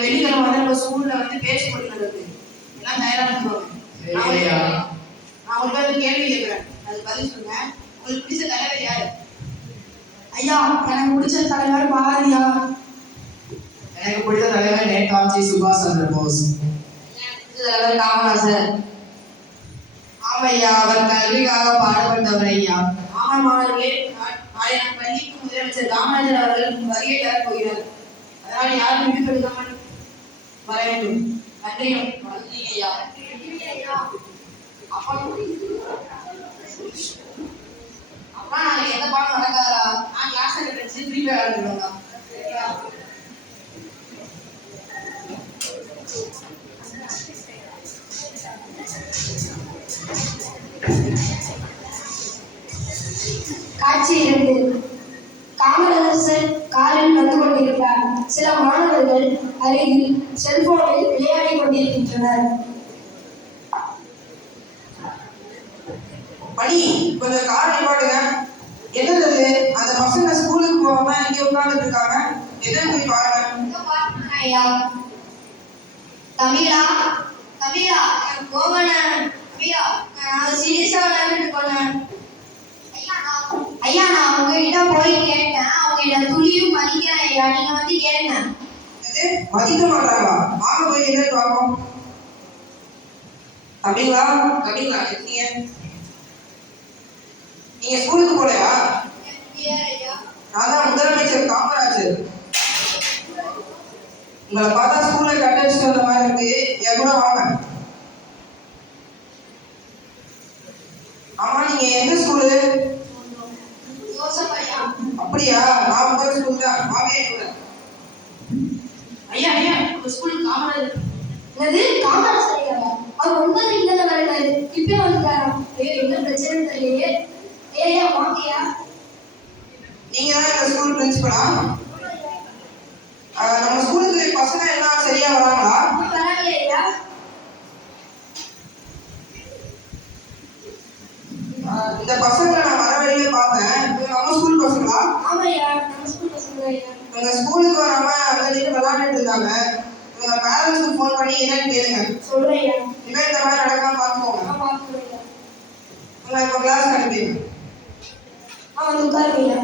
வெள்ளிக்கிழமை வந்து நம்ம ஸ்கூல்ல வந்து பேச்சு போட்டி நடக்குது. எல்லாம் தயாரா பண்ணுவாங்க. நான் உங்களுக்கு கேள்வி கேட்கிறேன், அது பதில் சொல்லுங்க. உங்களுக்கு பிடிச்ச தலைவர் யாரு? ஐயா, எனக்கு பிடிச்ச தலைவர் பாரதியார். எனக்கு பிடித்த தலைவர் நேதாஜி சுபாஷ் சந்திர போஸ். எனக்கு பிடிச்ச தலைவர் காமராஜர். ஆமையா, அவர் கல்விக்காக பாடுபட்டவர் ஐயா. ஆமா மாணவர்களே, நாளை நம் பள்ளிக்கு முதலமைச்சர் காமராஜர் அவர்கள் வருகை தரப் போகிறார். அதனால் யாரும் விடுபடுத்தாமல் வர வேண்டும். நன்றி ஐயா. அப்பா நாளைக்கு எந்த பாடம் நடக்காதா? நான் கிளாஸ் எடுத்து திருப்பி ஆரம்பிடுவாங்க. காட்சி 2. காமராஜர் காரில் வந்து கொண்டிருக்கிறார். சில மாணவர்கள் அருகில் செல்போனில் விளையாடி கொண்டிருக்கின்றனர். படி, கொஞ்சம் கார் நிப்பாட்டுங்க. என்னது அந்த பசங்க ஸ்கூலுக்கு போகாம இங்க உட்கார்ந்துட்டு இருக்காங்க? என்னன்னு போய் பாருங்க. ஐயா, தமிழா தமிழா கோவன தமிழா, நான் சீரியஸா விளையாண்டுட்டு போனேன். ஐயா, நான் உங்ககிட்ட போய் கேட்டேன், அவங்க என்ன துளியும் மதிக்கிறேன். ஐயா, நீங்க வந்து கேளுங்க. மதிக்க மாட்டாங்களா? வாங்க போய் கேட்டு பார்ப்போம். தமிழா தமிழா இருக்கீங்க? நீங்க ஸ்கூலுக்கு போலையா? நான் தான் முதலமைச்சர் காமராஜர். உங்களை பார்த்தா ஸ்கூல்ல கட்டடிச்சுட்டு வந்த மாதிரி இருக்கு. என் கூட வாங்க. ஆமா, நீங்க எந்த ஸ்கூலு? அப்படியா? நான் முதல் ஸ்கூல் தான். வாங்க என் கூட. ஐயா ஐயா, உங்க ஸ்கூல் காமராஜர். என்னது காமராஜர் ஐயாவா? அவர் ஒன்பது இல்லைன்னு வரலாறு இப்பே வந்துட்டாரா? என்ன பிரச்சனை தெரியலையே. ஏய்யா வாங்கயா, நீங்க தான் இந்த ஸ்கூல் பிரின்சிபலா? நம்ம ஸ்கூலுக்கு பசங்க எல்லாம் சரியா வராங்களா? பரவாயில்லையா? இந்த பசங்களை நான் வர வழியில பார்த்தேன். நம்ம ஸ்கூல் பசங்களா? ஆமாய்யா, நம்ம ஸ்கூல் பசங்க ஐயா. எங்க ஸ்கூலுக்கு வராம அங்க நின்று விளையாண்டுட்டு இருக்காங்க. உங்க பேரண்ட்ஸ்க்கு ஃபோன் பண்ணி என்னன்னு கேளுங்க. சொல்றேன். இனிமே இந்த மாதிரி நடக்காம பார்த்துக்கோங்க. பார்த்துக்கிறேன். உங்களை இப்போ கிளாஸ் அனுப்பிடுங்க. வந்து உட்காருங்க.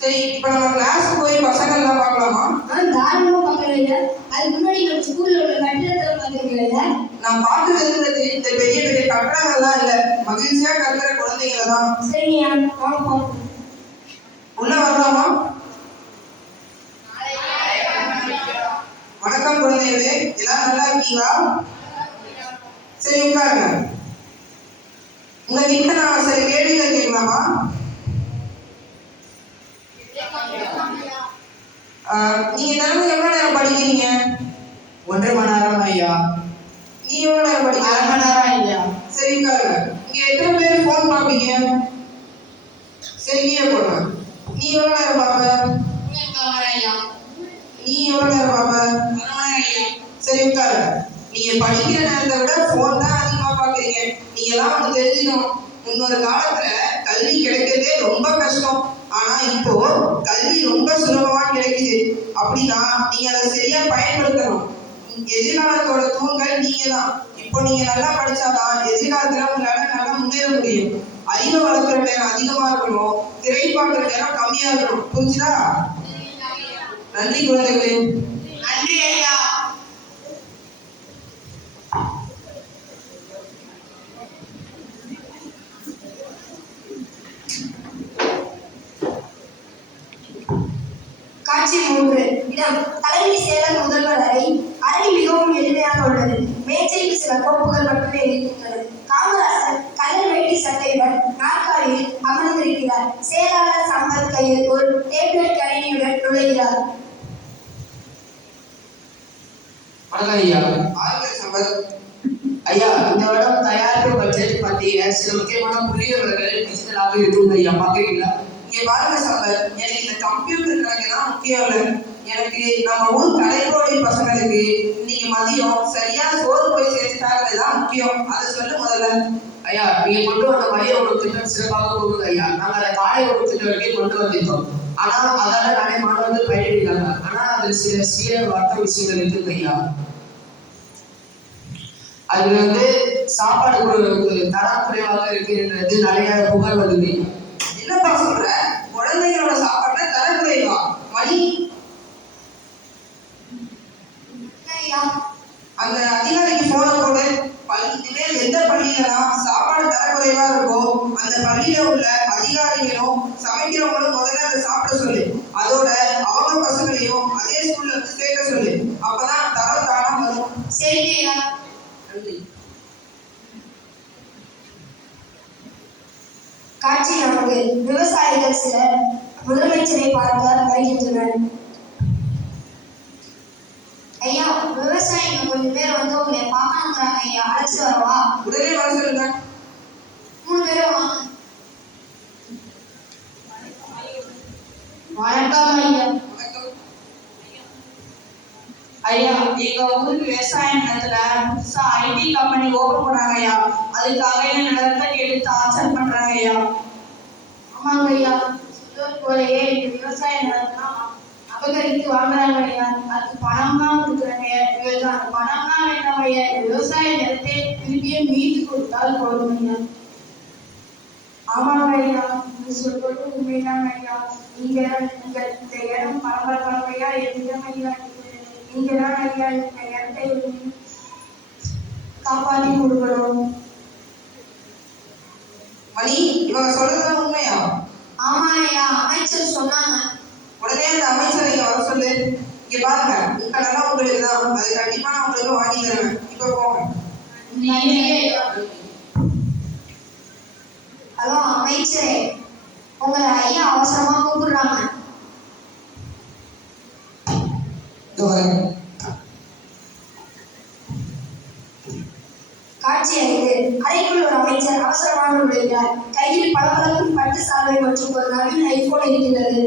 சரி, இப்போ நம்ம கிளாஸ் போய் பசங்க எல்லாம் பார்க்கலாமா? தாராளமா பார்க்கலாம். அதுக்கு முன்னாடி நம்ம ஸ்கூல்ல உள்ள கட்டிடத்தை பார்த்துருக்கீங்களா? நான் பார்த்து இருக்கிறது இந்த பெரிய பெரிய கட்டடங்கள்லாம் இல்லை, மகிழ்ச்சியா கத்துற குழந்தைங்களை தான். சரியா, வாங்க. உள்ள வரலாமா? வணக்கம் குழந்தைகளே, எல்லாம் நல்லா இருக்கீங்களா? சரி, உட்காருங்க. உங்ககிட்ட நான் சில கேள்விகள் கேட்கலாமா? நீங்க தினமும் எவ்வளவு நேரம் படிக்கிறீங்க? 1.5 மணி நேரம் ஐயா. நீ எவ்வளவு நேரம் படிக்கிற? 1/2 மணி நேரம் ஐயா. சரி, உட்காருங்க. இங்க எத்தனை பேர் போன் பார்ப்பீங்க? சரி, நீயே போடுங்க. நீ எவ்வளவு நேரம் பார்ப்ப? நீ எவ்வளவு நேரம் பார்ப்ப? சரி, உட்காருங்க. நீங்க படிக்கிற நேரத்தை விட போன் தான் அதிகமா பாக்குறீங்க. நீங்க எல்லாம் ஒண்ணு தெரிஞ்சுக்கணும். முன்னொரு காலத்துல கல்வி கிடைக்கிறதே ரொம்ப கஷ்டம். ஆனா இப்போ கல்வி ரொம்ப சுலபமா கிடைக்குது. அப்படின்னா நீங்க அதை சரியா பயன்படுத்தணும். எதிர்காலத்தோட தூண்கள் நீங்க தான். இப்போ நீங்க நல்லா படிச்சாதான் எதிர்காலத்துல உங்களால நல்லா முன்னேற முடியும். அறிவை வளர்க்குற நேரம் அதிகமா இருக்கணும், திரை பார்க்குற நேரம் கம்மியா இருக்கணும். புரிஞ்சுதா? நன்றி குழந்தைகளே. நன்றி ஐயா. காட்சி 3. இடம் தலைமை செயலர் முதல்வர் அறை. அறை மிகவும் எளிமையாக உள்ளது. மேஜையில் சில கோப்புகள் மட்டுமே இருக்கின்றன. காமராஜர் கலர் வேட்டி சட்டையுடன் நாற்காலியில் அமர்ந்திருக்கிறார். செயலாளர் சம்பத் கையில் ஒரு டேப்லெட் கணினியுடன் நுழைகிறார். வணக்கம் ஐயா. சம்பத் ஐயா, இந்த வருடம் தயாரிப்பு பட்ஜெட் பற்றிய சில முக்கியமான புள்ளிவிவரங்கள் டிஜிட்டலாக இருக்குது ஐயா, பார்க்குறீங்களா? இங்க பாருங்க சம்பத், எனக்கு இந்த கம்ப்யூட்டர் கணக்கெல்லாம் முக்கியம் இல்லை. எனக்கு நம்ம ஊர் கலைக்கோடி பசங்களுக்கு இன்னைக்கு இன்னைக்கு மதியம் சரியா சோறு போய் சேர்த்துட்டாங்கிறதுதான் முக்கியம். அதை சொல்லு முதல்ல. ஐயா நீங்க கொண்டு வந்த மதிய உணவு திட்டம் சிறப்பாக போகுது ஐயா. நாங்க அதை காலை உணவு திட்டம் வரைக்கும் கொண்டு வந்திருக்கோம். ஆனா அதால நிறைய மாணவர்கள் பயனடைகிறாங்க. ஆனா அதுல சில வார்த்தை விஷயங்கள் இருக்குது ஐயா. அதுல சாப்பாடு தரம் குறைவாக இருக்குன்றது நிறைய புகார் வருது. என்னப்பா சொல்ற? குழந்தைகளோட சாப்பாட்டை தரம் குறைவா? மணி, அந்த அதிகாரிக்கு போன போது இனிமேல் எந்த பள்ளியிலாம் சாப்பாடு தரக்குறைவா இருக்கோ அந்த பள்ளியில உள்ள அதிகாரிகளும் சமைக்கிறவங்களும் முதல்ல அதை சாப்பிட சொல்லு. அதோட அவங்க பசங்களையும் அதே ஸ்கூல்ல சேர்க்க சொல்லு. அப்பதான் தரம் தானா வரும். சரிங்கய்யா. நன்றி. காட்சி 4. விவசாயிகள் சிலர் முதலமைச்சரை பார்க்க வருகின்றனர். ஐயா, விவசாயிங்க கொஞ்சம் பேர் உங்களை பார்க்கணுங்கிறாங்க ஐயா, அழைச்சிட்டு வரவா? உடனே வர சொல்லுங்க. 3 பேரும் வாங்க. வணக்கம் ஐயா. வணக்கம். ஐயா, எங்க ஊருக்கு விவசாய நிலத்துல புதுசா ஐடி கம்பெனி ஓபன் பண்ணாங்க ஐயா. அதுக்காக என்ன நிலத்தை எடுத்து ஆச்சர் பண்றாங்க ஐயா. ஆமாங்க ஐயா, சொல்லுவது போலயே இந்த விவசாய நிலத்தெல்லாம் அபகரித்து வாங்குறாங்க ஐயா. அதுக்கு பணம் தான் கொடுக்குறாங்க. அந்த பணம் தான் வேண்டாம் ஐயா. இந்த விவசாய நிலத்தை திருப்பியும் மீட்டு கொடுத்தால் போதும் ஐயா. ஆமாங்க ஐயா, நீங்க சொல்றது உண்மைதான் ஐயா. நீங்க இந்த இடம் பரம்பரையா இருந்தோம் ஐயா. நீங்க தான் ஐயா இந்த இடத்தை காப்பாற்றி கொடுக்கணும். மணி, இவங்க சொல்றதுதான் உண்மையா? ஆமா ஐயா, அமைச்சர் சொன்னாங்க. உடனே அந்த அமைச்சரை இங்க வர சொல்லு. இங்க பாருங்க, உங்க நிலம் உங்களுக்கு தான். அது கண்டிப்பா நான் உங்களுக்கு வாங்கி தருவேன். இப்ப போங்க. ஹலோ அமைச்சரே, உங்களை ஐயா அவசரமா கூப்பிடுறாங்க. காட்சி 5. அறைக்குள் ஒரு அமைச்சர் அவசரமாக நுழைகிறார். கையில் பளபளக்கும் பட்டு சால்வை மற்றும் ஒரு நவீன ஐபோன் இருக்கிறது.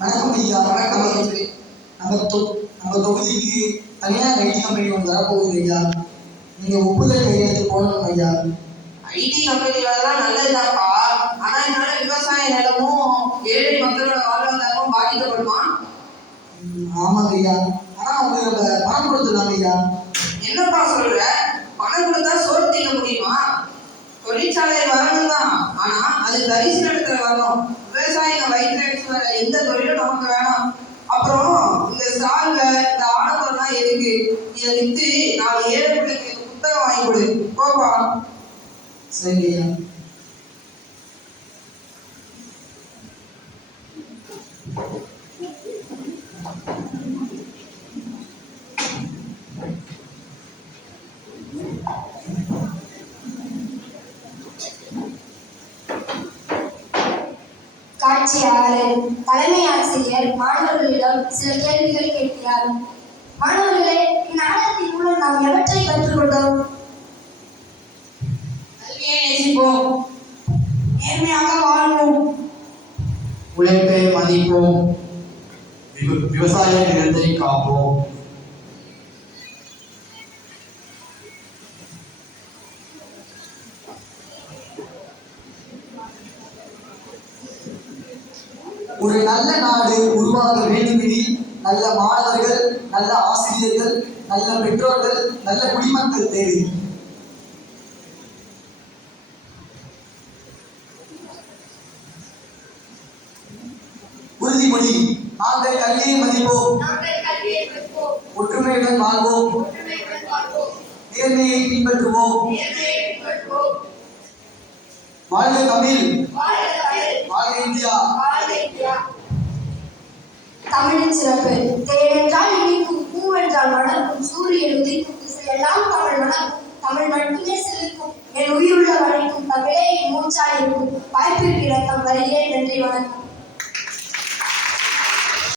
வணக்கம் ஐயா. வணக்கம் அமைச்சரே. நம்ம தொகுதிக்கு தனியார் ஐடி கம்பெனி ஒன்று வரப்போகுது ஐயா. நீங்க ஒப்புதல் கையெழுத்து போடணும் ஐயா. ஐடி கம்பெனிகளெல்லாம் நல்லதுதான்ப்பா. ஆனா இதனால விவசாய நிலமும் ஏழை மக்களோட வாழ்வாதாரமும் பாதிக்கப்படுமா? ஆமாங்க ஐயா. ஆனா உங்களுக்கு நம்ம பணம் கொடுத்துடலாம் ஐயா. என்னப்பா சொல்ற? பணம் கொடுத்தா சோறு திங்க முடியுமா? தொழிற்சாலை வரணும் தான், ஆனா அது தரிசு இடத்துல வரணும். விவசாயிங்க வயிற்று அடிச்சு வர எந்த தொழிலும் நமக்கு வேணாம். அப்புறம் இந்த சால்வை, இந்த ஆடம்பரம்லாம் எதுக்கு? இதை வித்து 4 ஏழை பிள்ளைங்களுக்கு புத்தகம் வாங்கி கொடு. போப்பா. சரி ஐயா. காட்சி 6. தலைமை ஆசிரியர் மாணவர்களிடம் சில கேள்விகள் கேட்கிறார். மாணவர்களே, இந்நாடகத்தின் மூலம் நாம் எவற்றை கற்றுக்கொண்டோம்? கல்வியை நேசிப்போம், நேர்மையாக வாழ்வோம், உழைப்பை மதிப்போம், விவசாய நிலத்தை காப்போம். ஒரு நல்ல நாடு உருவாக வேண்டுமெனில் நல்ல மாணவர்கள், நல்ல ஆசிரியர்கள், நல்ல பெற்றோர்கள், நல்ல குடிமக்கள் தேவை. உறுதிமொழி: நாங்கள் கல்வியை மதிப்போம், ஒற்றுமையுடன் வாழ்வோம், நேர்மையை பின்பற்றுவோம். வாழ்க தமிழ், வாழ்க இந்தியா. தமிழின் சிறப்பு. தேனென்றால் இனிக்கும், பூவென்றால் வளர்க்கும், சூரியன் உதிக்கும் திசையெல்லாம் தமிழ் வளர்க்கும், தமிழ் மட்டுமே சிலிர்க்கும், என் உயிருள்ள வரைக்கும் தமிழே என் மூச்சாயிருக்கும். வாய்ப்பிற்கு இலக்கம் வருகிறேன். நன்றி, வணக்கம்.